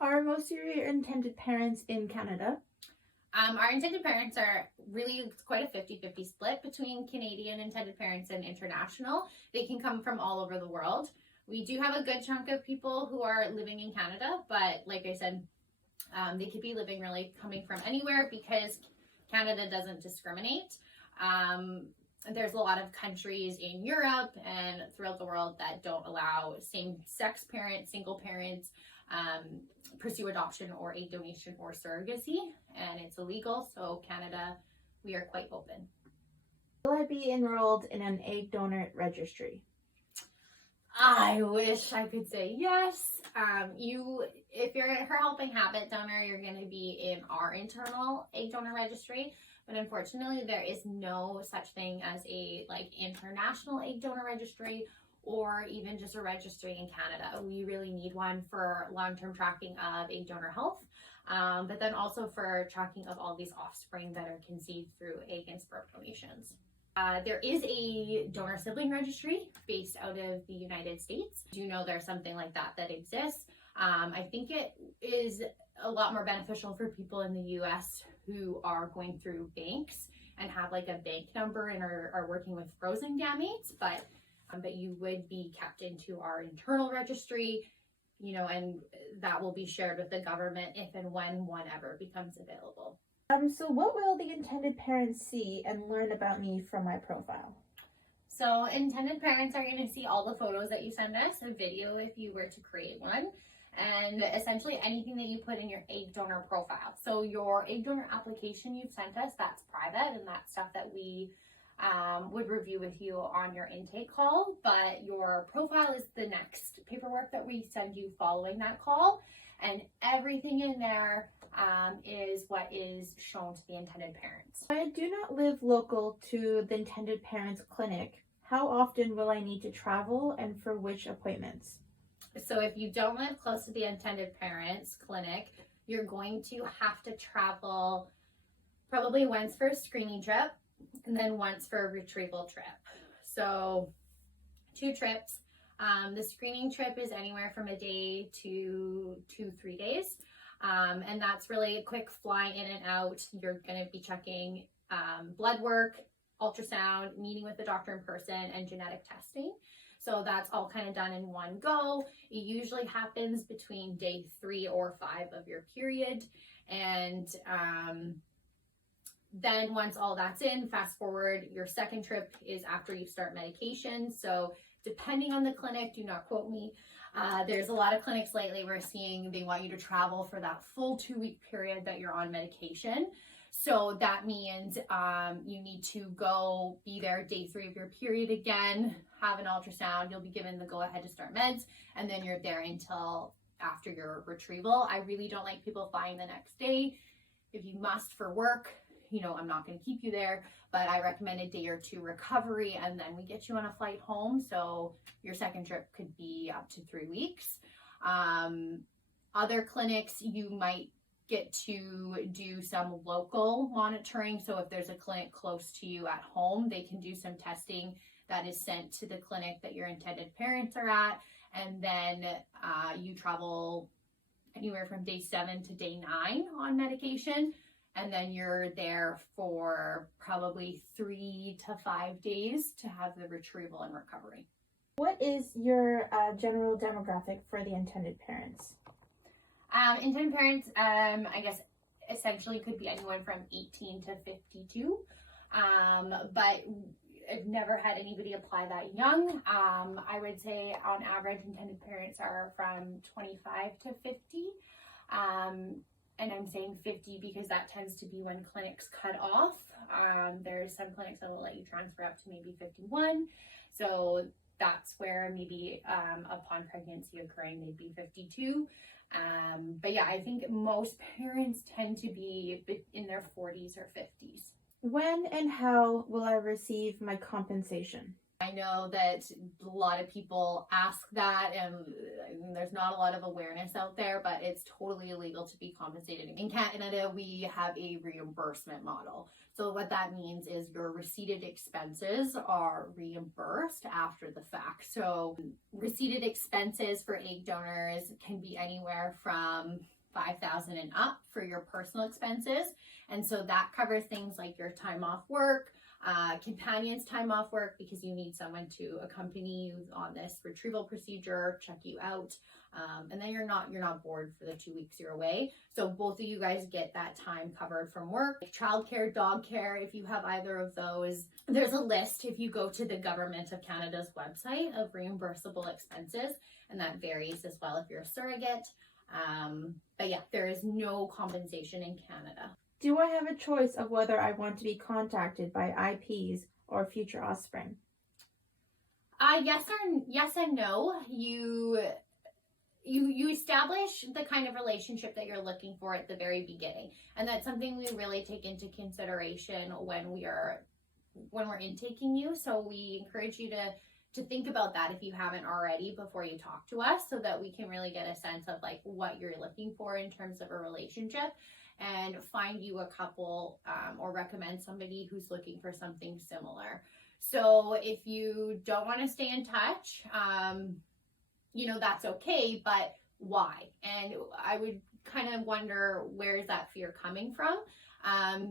Are most of your intended parents in Canada? Our intended parents are really quite a 50-50 split between Canadian intended parents and international. They can come from all over the world. We do have a good chunk of people who are living in Canada, but like I said, they could be living really coming from anywhere because Canada doesn't discriminate. There's a lot of countries in Europe and throughout the world that don't allow same-sex parents, single parents, pursue adoption or egg donation or surrogacy, and it's illegal. So Canada, we are quite open. Will I be enrolled in an egg donor registry? I wish I could say yes. If you're her helping habit donor, you're going to be in our internal egg donor registry. But unfortunately, there is no such thing as a international egg donor registry or even just a registry in Canada. We really need one for long-term tracking of egg donor health, but then also for tracking of all these offspring that are conceived through egg and sperm donations. There is a donor sibling registry based out of the United States. I do know there's something like that exists. I think it is a lot more beneficial for people in the US who are going through banks and have like a bank number and are working with frozen gametes, but you would be kept into our internal registry, and that will be shared with the government if and when one ever becomes available. So what will the intended parents see and learn about me from my profile? So intended parents are going to see all the photos that you send us, a video if you were to create one, and essentially anything that you put in your egg donor profile. So your egg donor application you've sent us, that's private, and that's stuff that we would review with you on your intake call, but your profile is the next paperwork that we send you following that call, and everything in there is what is shown to the intended parents. If I do not live local to the intended parents clinic, how often will I need to travel and for which appointments? So if you don't live close to the intended parents clinic, you're going to have to travel probably once for a screening trip and then once for a retrieval trip. So 2 trips. The screening trip is anywhere from a day to 3 days. And that's really a quick fly in and out. You're going to be checking blood work, ultrasound, meeting with the doctor in person, and genetic testing. So that's all kind of done in one go. It usually happens between day 3 or 5 of your period. And then once all that's in, fast forward, your second trip is after you start medication. So depending on the clinic, do not quote me. There's a lot of clinics lately we're seeing they want you to travel for that full 2-week period that you're on medication. So that means you need to go be there day 3 of your period again, have an ultrasound, you'll be given the go-ahead to start meds, and then you're there until after your retrieval. I really don't like people flying the next day. If you must for work, I'm not going to keep you there, but I recommend a day or 2 recovery, and then we get you on a flight home. So your second trip could be up to 3 weeks. Other clinics, you might get to do some local monitoring. So if there's a clinic close to you at home, they can do some testing that is sent to the clinic that your intended parents are at. And then you travel anywhere from day 7 to day 9 on medication. And then you're there for probably 3 to 5 days to have the retrieval and recovery. What is your general demographic for the intended parents? Intended parents, I guess, essentially could be anyone from 18 to 52. But I've never had anybody apply that young. I would say on average, intended parents are from 25 to 50. And I'm saying 50 because that tends to be when clinics cut off. There's some clinics that will let you transfer up to maybe 51. So that's where maybe upon pregnancy occurring, they'd be 52. But yeah, I think most parents tend to be in their 40s or 50s. When and how will I receive my compensation? I know that a lot of people ask that, and there's not a lot of awareness out there, but it's totally illegal to be compensated. In Canada, we have a reimbursement model. So what that means is your receipted expenses are reimbursed after the fact. So receipted expenses for egg donors can be anywhere from $5,000 and up for your personal expenses. And so that covers things like your time off work, companions time off work, because you need someone to accompany you on this retrieval procedure, check you out, and then you're not bored for the 2 weeks you're away. So both of you guys get that time covered from work. Childcare, dog care, if you have either of those, there's a list if you go to the Government of Canada's website of reimbursable expenses, and that varies as well if you're a surrogate. But yeah, there is no compensation in Canada. Do I have a choice of whether I want to be contacted by IPs or future offspring? Yes and no. You establish the kind of relationship that you're looking for at the very beginning, and that's something we really take into consideration when we're intaking you. So we encourage you to think about that if you haven't already before you talk to us, so that we can really get a sense of like what you're looking for in terms of a relationship, and find you a couple or recommend somebody who's looking for something similar. So if you don't want to stay in touch, that's okay, but why? And I would kind of wonder, where is that fear coming from?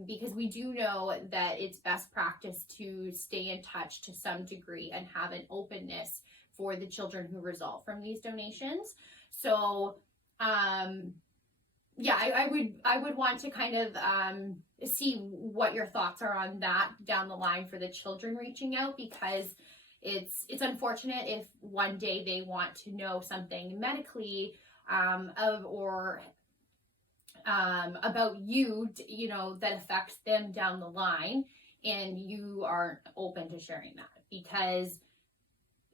Because we do know that it's best practice to stay in touch to some degree and have an openness for the children who result from these donations. So, I would want to kind of see what your thoughts are on that down the line for the children reaching out, because it's unfortunate if one day they want to know something medically about you, that affects them down the line, and you aren't open to sharing that, because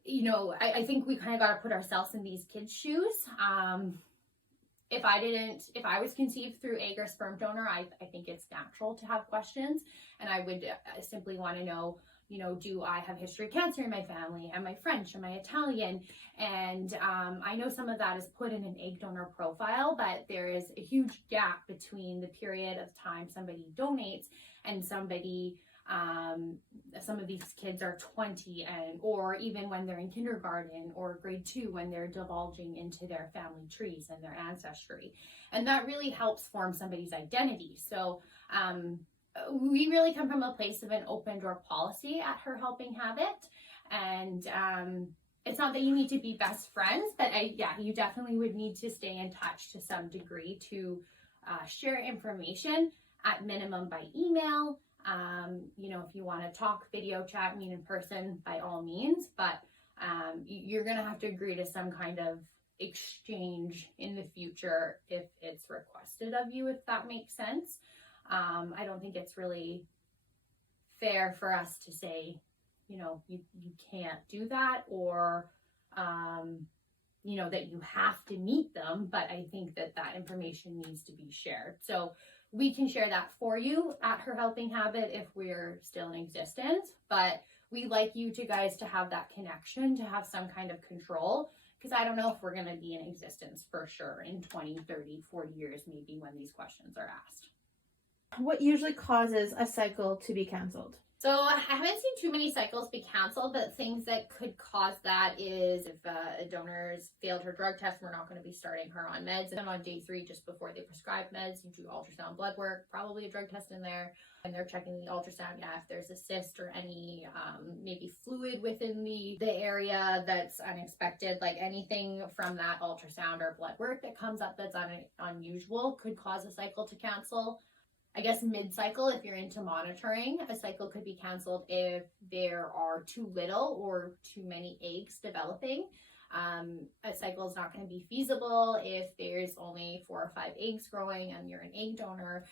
I think we kind of got to put ourselves in these kids' shoes. If I was conceived through egg or sperm donor, I think it's natural to have questions, and I would simply want to know, do I have history of cancer in my family? Am I French? Am I Italian? And I know some of that is put in an egg donor profile, but there is a huge gap between the period of time somebody donates and somebody, some of these kids are 20, or even when they're in kindergarten or grade 2, when they're divulging into their family trees and their ancestry. And that really helps form somebody's identity. So, we really come from a place of an open door policy at Her Helping Habit, and it's not that you need to be best friends, but you definitely would need to stay in touch to some degree to share information, at minimum by email. If you want to talk, video chat, meet in person, by all means, but you're going to have to agree to some kind of exchange in the future if it's requested of you, if that makes sense. I don't think it's really fair for us to say, you can't do that, or, that you have to meet them, but I think that information needs to be shared. So we can share that for you at Her Helping Habit if we're still in existence, but we like you guys to have that connection, to have some kind of control, because I don't know if we're going to be in existence for sure in 20, 30, 40 years, maybe, when these questions are asked. What usually causes a cycle to be canceled? So I haven't seen too many cycles be canceled, but things that could cause that is if a donor's failed her drug test, we're not going to be starting her on meds. And then on day 3, just before they prescribe meds, you do ultrasound, blood work, probably a drug test in there. And they're checking the ultrasound, if there's a cyst or any maybe fluid within the area that's unexpected, like anything from that ultrasound or blood work that comes up that's unusual could cause a cycle to cancel. I guess mid-cycle, if you're into monitoring, a cycle could be canceled if there are too little or too many eggs developing. A cycle is not going to be feasible if there's only 4 or 5 eggs growing and you're an egg donor.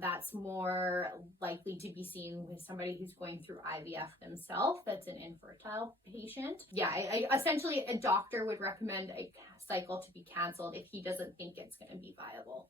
That's more likely to be seen with somebody who's going through IVF themselves, that's an infertile patient. Essentially, a doctor would recommend a cycle to be canceled if he doesn't think it's going to be viable.